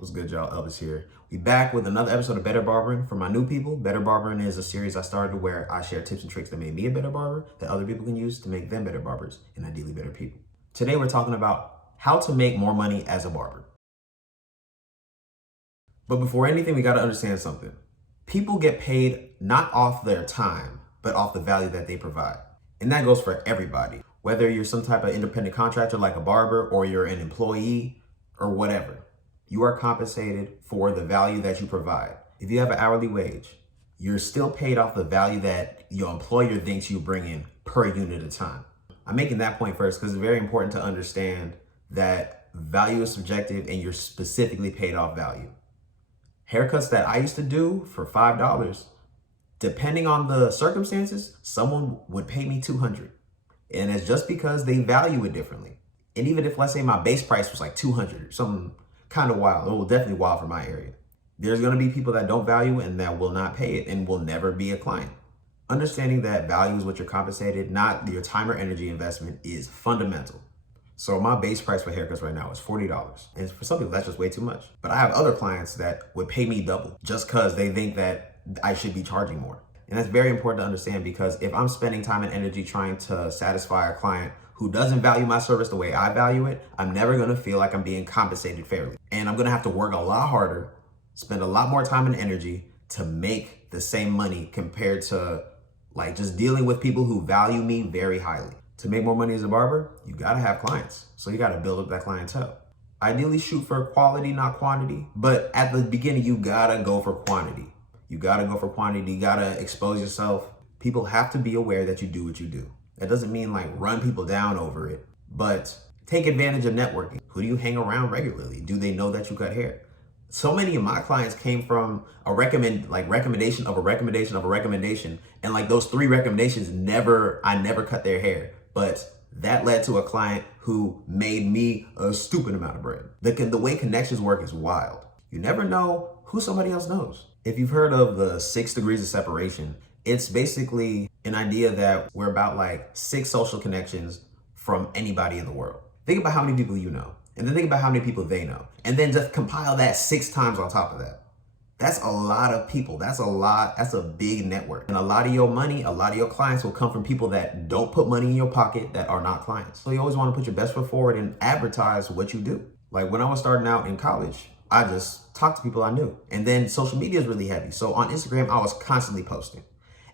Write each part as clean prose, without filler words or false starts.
What's good, y'all? Elvis here. We back with another episode of Better Barbering. For my new people, Better Barbering is a series I started where I share tips and tricks that made me a better barber that other people can use to make them better barbers and ideally better people. Today, we're talking about how to make more money as a barber. But before anything, we got to understand something. People get paid not off their time, but off the value that they provide. And that goes for everybody. Whether you're some type of independent contractor like a barber or you're an employee or whatever. You are compensated for the value that you provide. If you have an hourly wage, you're still paid off the value that your employer thinks you bring in per unit of time. I'm making that point first because it's very important to understand that value is subjective and you're specifically paid off value. Haircuts that I used to do for $5, depending on the circumstances, someone would pay me $200. And it's just because they value it differently. And even if, let's say, my base price was like $200 or something kind of wild, it will definitely wild for my area. There's going to be people that don't value it and that will not pay it and will never be a client. Understanding that value is what you're compensated, not your time or energy investment, is fundamental. So my base price for haircuts right now is $40. And for some people, that's just way too much. But I have other clients that would pay me double just because they think that I should be charging more. And that's very important to understand because if I'm spending time and energy trying to satisfy a client who doesn't value my service the way I value it, I'm never gonna feel like I'm being compensated fairly. And I'm gonna have to work a lot harder, spend a lot more time and energy to make the same money compared to like just dealing with people who value me very highly. To make more money as a barber, you gotta have clients. So you gotta build up that clientele. Ideally shoot for quality, not quantity, but at the beginning, you gotta go for quantity. You gotta go for quantity, you gotta expose yourself. People have to be aware that you do what you do. That doesn't mean like run people down over it, but take advantage of networking. Who do you hang around regularly? Do they know that you cut hair? So many of my clients came from a recommendation of a recommendation of a recommendation. And like those 3 recommendations, I never cut their hair. But that led to a client who made me a stupid amount of bread. The way connections work is wild. You never know who somebody else knows. If you've heard of the 6 degrees of separation, it's basically an idea that we're about like 6 social connections from anybody in the world. Think about how many people you know, and then think about how many people they know, and then just compile that 6 times on top of that. That's a lot of people. That's a big network. And a lot of your money, a lot of your clients will come from people that don't put money in your pocket that are not clients. So you always want to put your best foot forward and advertise what you do. Like when I was starting out in college, I just talked to people I knew. And then social media is really heavy. So on Instagram, I was constantly posting.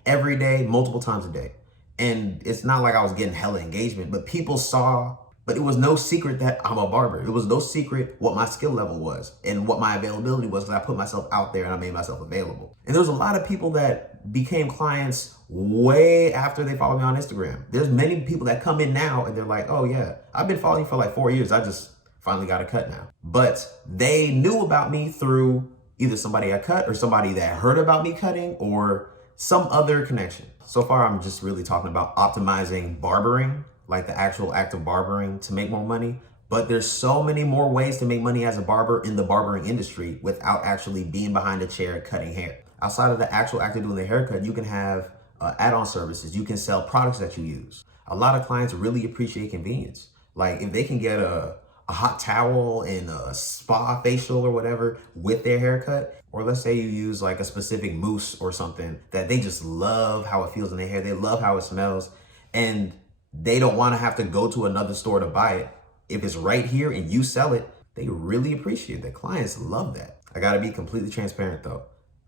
Every day, multiple times a day. And it's not like I was getting hella engagement, but people saw, but it was no secret that I'm a barber. It was no secret what my skill level was and what my availability was because I put myself out there and I made myself available. And there's a lot of people that became clients way after they followed me on Instagram. There's many people that come in now and they're like, oh yeah, I've been following you for like 4 years. I just finally got a cut now. But they knew about me through either somebody I cut or somebody that heard about me cutting or some other connection. So far, I'm just really talking about optimizing barbering, like the actual act of barbering to make more money. But there's so many more ways to make money as a barber in the barbering industry without actually being behind a chair cutting hair. Outside of the actual act of doing the haircut, you can have add-on services. You can sell products that you use. A lot of clients really appreciate convenience. Like if they can get a hot towel and a spa facial or whatever with their haircut, or let's say you use like a specific mousse or something that they just love how it feels in their hair, they love how it smells, and they don't want to have to go to another store to buy it. If it's right here and you sell it, they really appreciate that. Clients love that. I gotta be completely transparent though.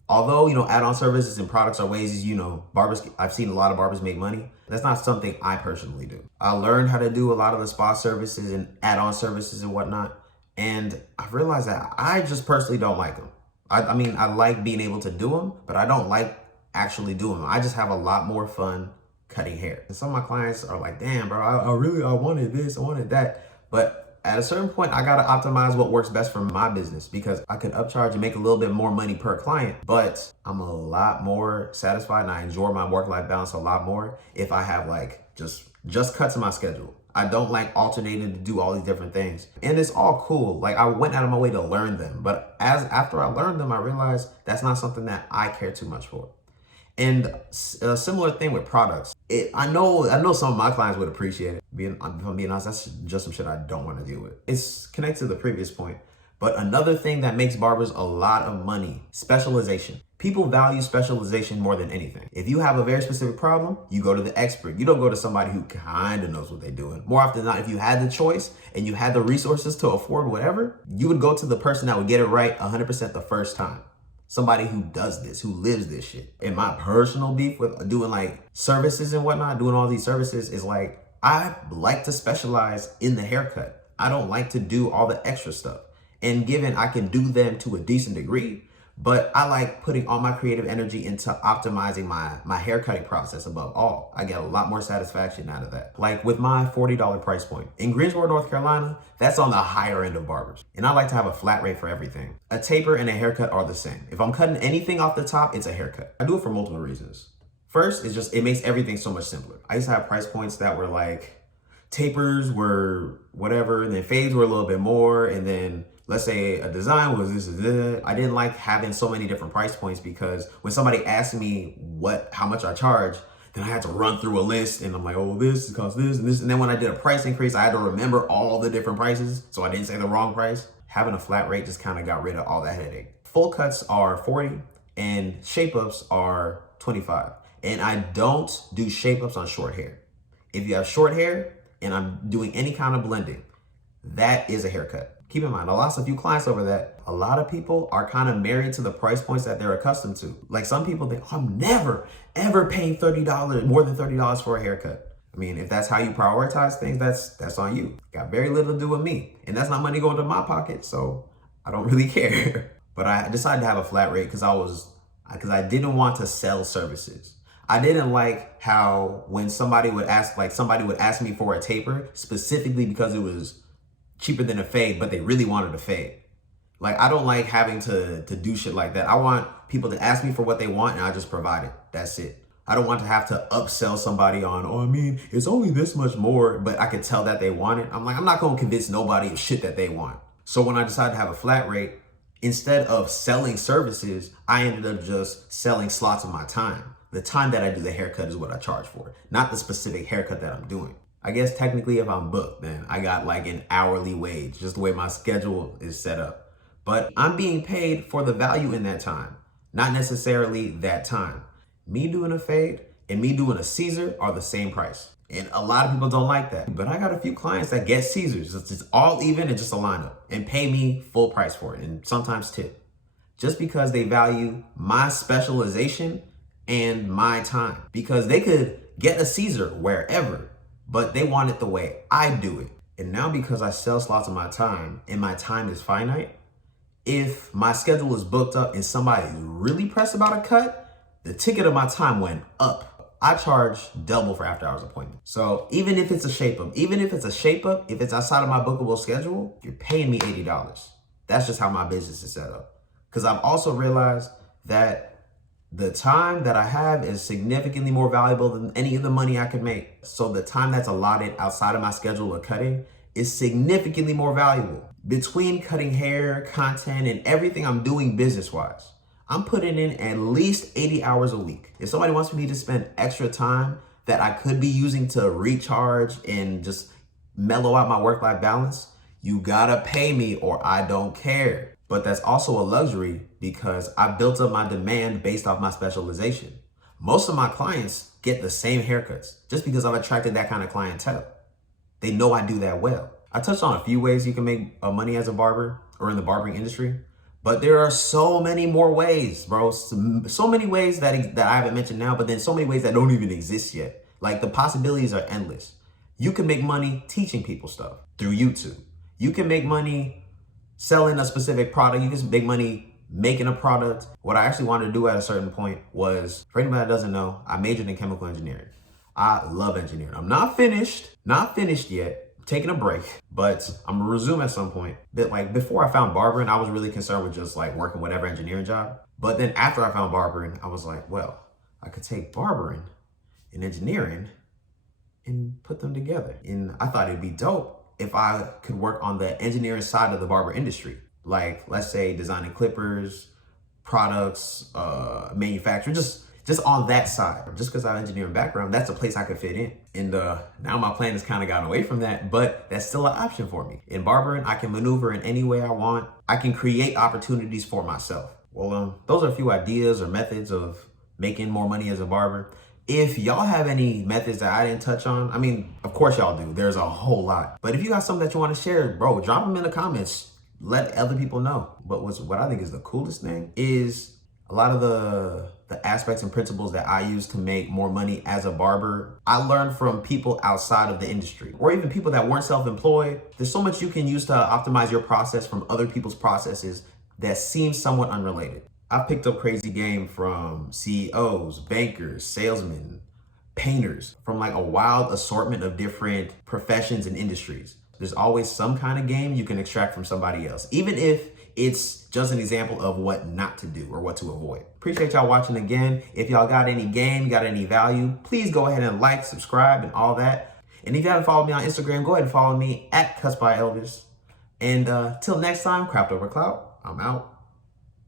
Although, add-on services and products are ways, barbers, I've seen a lot of barbers make money. That's not something I personally do. I learned how to do a lot of the spa services and add-on services and whatnot. And I've realized that I just personally don't like them. I mean, I like being able to do them, but I don't like actually doing them. I just have a lot more fun cutting hair. And some of my clients are like, damn, bro, I wanted this, I wanted that. But at a certain point, I gotta optimize what works best for my business because I can upcharge and make a little bit more money per client, but I'm a lot more satisfied and I enjoy my work-life balance a lot more if I have like just cuts in my schedule. I don't like alternating to do all these different things. And it's all cool. Like I went out of my way to learn them, but after I learned them, I realized that's not something that I care too much for. And a similar thing with products. I know some of my clients would appreciate it. If I'm being honest, that's just some shit I don't want to deal with. It's connected to the previous point. But another thing that makes barbers a lot of money, specialization. People value specialization more than anything. If you have a very specific problem, you go to the expert. You don't go to somebody who kind of knows what they're doing. More often than not, if you had the choice and you had the resources to afford whatever, you would go to the person that would get it right 100% the first time. Somebody who does this, who lives this shit. And my personal beef with doing like services and whatnot, doing all these services is like, I like to specialize in the haircut. I don't like to do all the extra stuff. And given I can do them to a decent degree, but I like putting all my creative energy into optimizing my haircutting process above all. I get a lot more satisfaction out of that. Like with my $40 price point. In Greensboro, North Carolina, that's on the higher end of barbers. And I like to have a flat rate for everything. A taper and a haircut are the same. If I'm cutting anything off the top, it's a haircut. I do it for multiple reasons. First, it's just, it makes everything so much simpler. I used to have price points that were like, tapers were whatever, and then fades were a little bit more, and then let's say a design was this is that. I didn't like having so many different price points because when somebody asked me how much I charge, then I had to run through a list and I'm like, oh, this costs this and this. And then when I did a price increase, I had to remember all the different prices so I didn't say the wrong price. Having a flat rate just kind of got rid of all that headache. Full cuts are 40 and shape ups are 25. And I don't do shape ups on short hair. If you have short hair and I'm doing any kind of blending, that is a haircut. Keep in mind, I lost a few clients over that. A lot of people are kind of married to the price points that they're accustomed to. Like some people think, oh, I'm never, ever paying $30, more than $30 for a haircut. I mean, if that's how you prioritize things, that's on you. Got very little to do with me. And that's not money going to my pocket, so I don't really care. But I decided to have a flat rate because I didn't want to sell services. I didn't like how when somebody would ask me for a taper specifically because it was cheaper than a fade, but they really wanted a fade. Like, I don't like having to do shit like that. I want people to ask me for what they want and I just provide it. That's it. I don't want to have to upsell somebody on, oh, I mean, it's only this much more, but I could tell that they want it. I'm like, I'm not going to convince nobody of shit that they want. So when I decided to have a flat rate, instead of selling services, I ended up just selling slots of my time. The time that I do the haircut is what I charge for, not the specific haircut that I'm doing. I guess technically if I'm booked, then I got like an hourly wage, just the way my schedule is set up. But I'm being paid for the value in that time, not necessarily that time. Me doing a fade and me doing a Caesar are the same price. And a lot of people don't like that. But I got a few clients that get Caesars. It's all even and just a lineup and pay me full price for it and sometimes tip. Just because they value my specialization and my time. Because they could get a Caesar wherever, but they want it the way I do it. And now because I sell slots of my time and my time is finite, if my schedule is booked up and somebody's really pressed about a cut, the ticket of my time went up. I charge double for after hours appointment. So even if it's a shape up, if it's outside of my bookable schedule, you're paying me $80. That's just how my business is set up. Because I've also realized that the time that I have is significantly more valuable than any of the money I could make. So the time that's allotted outside of my schedule of cutting is significantly more valuable. Between cutting hair, content, and everything I'm doing business-wise, I'm putting in at least 80 hours a week. If somebody wants me to spend extra time that I could be using to recharge and just mellow out my work-life balance, you gotta pay me or I don't care. But that's also a luxury because I built up my demand based off my specialization. Most of my clients get the same haircuts just because I've attracted that kind of clientele. They know I do that well. I touched on a few ways you can make money as a barber or in the barbering industry, but there are so many more ways, bro. So many ways that I haven't mentioned now, but then so many ways that don't even exist yet. Like the possibilities are endless. You can make money teaching people stuff through YouTube. You can make money selling a specific product. You can make money making a product. What I actually wanted to do at a certain point was, for anybody that doesn't know, I majored in chemical engineering. I love engineering. I'm not finished yet. I'm taking a break, but I'm gonna resume at some point. But like before I found barbering, I was really concerned with just like working whatever engineering job. But then after I found barbering, I was like, well, I could take barbering and engineering and put them together. And I thought it'd be dope if I could work on the engineering side of the barber industry. Like, let's say designing clippers, products, manufacturing, just just on that side. Just because I have an engineering background, that's a place I could fit in. And now my plan has kind of gotten away from that, but that's still an option for me. In barbering, I can maneuver in any way I want. I can create opportunities for myself. Well, those are a few ideas or methods of making more money as a barber. If y'all have any methods that I didn't touch on, I mean, of course y'all do. There's a whole lot. But if you got something that you want to share, bro, drop them in the comments. Let other people know. But what I think is the coolest thing is a lot of the aspects and principles that I use to make more money as a barber, I learned from people outside of the industry, or even people that weren't self-employed. There's so much you can use to optimize your process from other people's processes that seems somewhat unrelated. I've picked up crazy game from CEOs, bankers, salesmen, painters, from like a wild assortment of different professions and industries. There's always some kind of game you can extract from somebody else, even if it's just an example of what not to do or what to avoid. Appreciate y'all watching again. If y'all got any game, got any value, please go ahead and like, subscribe, and all that. And if you haven't followed me on Instagram, go ahead and follow me at Cuts by Elvis. And till next time, Craft Over Clout, I'm out.